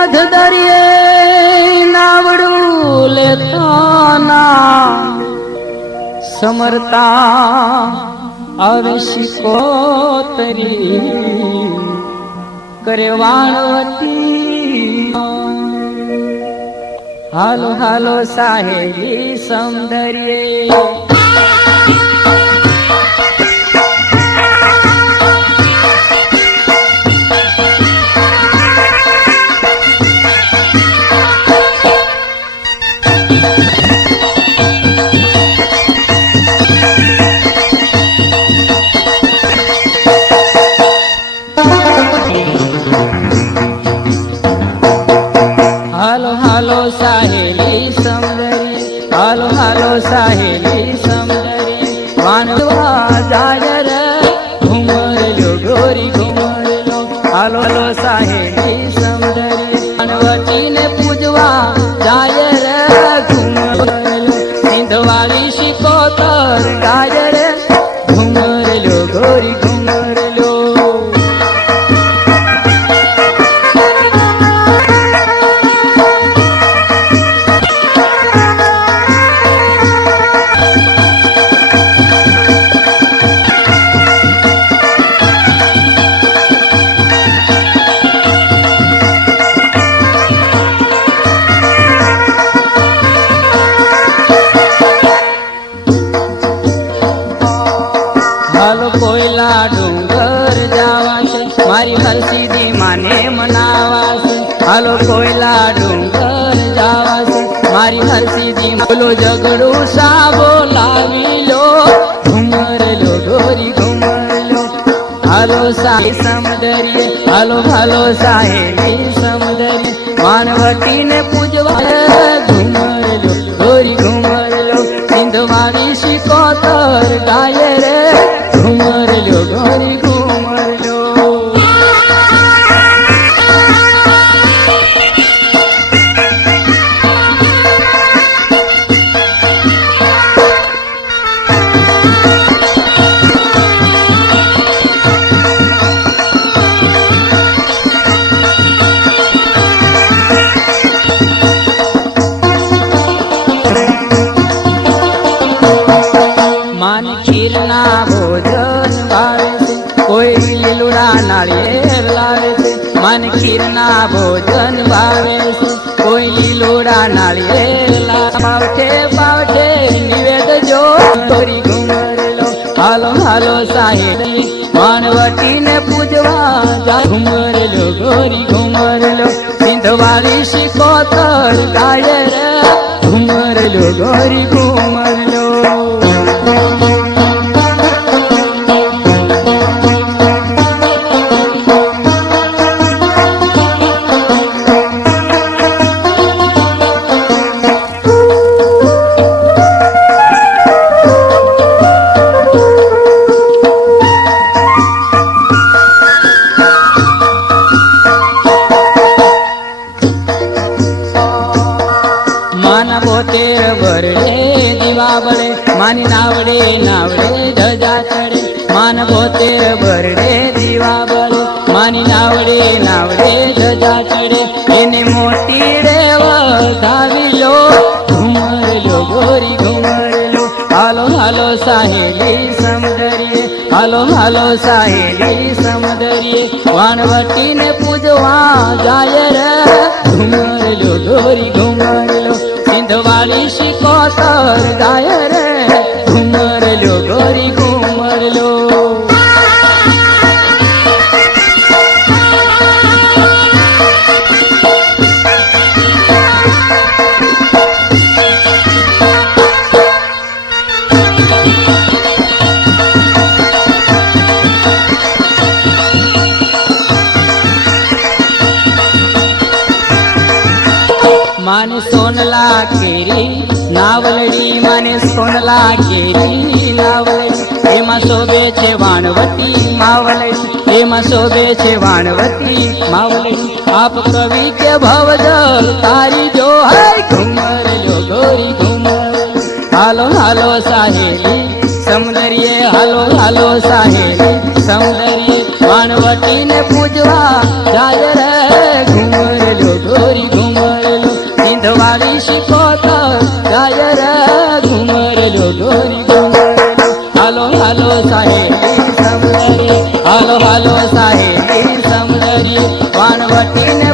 મધ દરિયે નાવડું લેતાના સમરતા આવે શિકોતરી કરે વાણવતી. હાલો હાલો સાહેબી સૌંદર્ય સાહેલી સમદરી હાલો હાલો, સાહેલી સમદરી વાણવા જાય રે, ઘુમર લો ગોરી ઘુમર લો. હાલો હાલો, સાહેલી સમદરી વાણવતીને પૂજવા જાય રે મારી હરસીદી માને મનાવાશે હાલો કોયલા ડુંગર જાવાશે મારી હરસીદી બોલો ઝઘડું સાબો લાવી લો. ઘુમર લો, ગોરી ઘુમર લો. હાલો સાહી સમદરીએ, હાલો હાલો સાહેલી સમદરી માનવતીને માન ભોજન ભાવે કોઈ લોડા નાળિયેર પાવઠે પાવઠે નિવેદજો તોરી ઘુમર હાલો હાલો સાહેબ માનવટીને પૂજવા જા. ઘુમર લો ગોરી ઘુમર લો સિંધવાળી શિકોતર ગાય રે ઘુમર લો ગોરી બોતેર દીવા બળે, માની નાવડે નાવડે, ધજા ચડે, માન પોતે વરડે દીવા બળે, માની નાવડે નાવડે, ધજા ચડે, એને મોટી રે ધાવી લો ઘુમર લો, ગોરી ઘુમર લો, હાલો હાલો, સાહેલી સમદરીએ, હાલો હાલો, સાહેલી સમદરીએ, વાણવટીને પૂજવા જાય રે, ઘુમર લો, ગોરી ઘુમર લો સિંધવાળી શિકોતર ગાય સોનલા કેરી નાવલડી મને સોનલા કેરી નાવલડી, એમાં શોભે છે વાણવતી, માવલડી, એમાં શોભે છે વાણવતી, માવલડી. આપ કવિ કે ભવજલ, તારી જો હાય ઘુમર, જો ગોરી ઘુમર. હાલો હાલો સાહેલી, સૌંદર્ય, હાલો હાલો સાહેલી, સૌંદર્ય વાણવટીને પૂજવા જાય રે ઘુમર. हालो साहेब समजरी हालो हालो साहेब समजरी वाणवटीने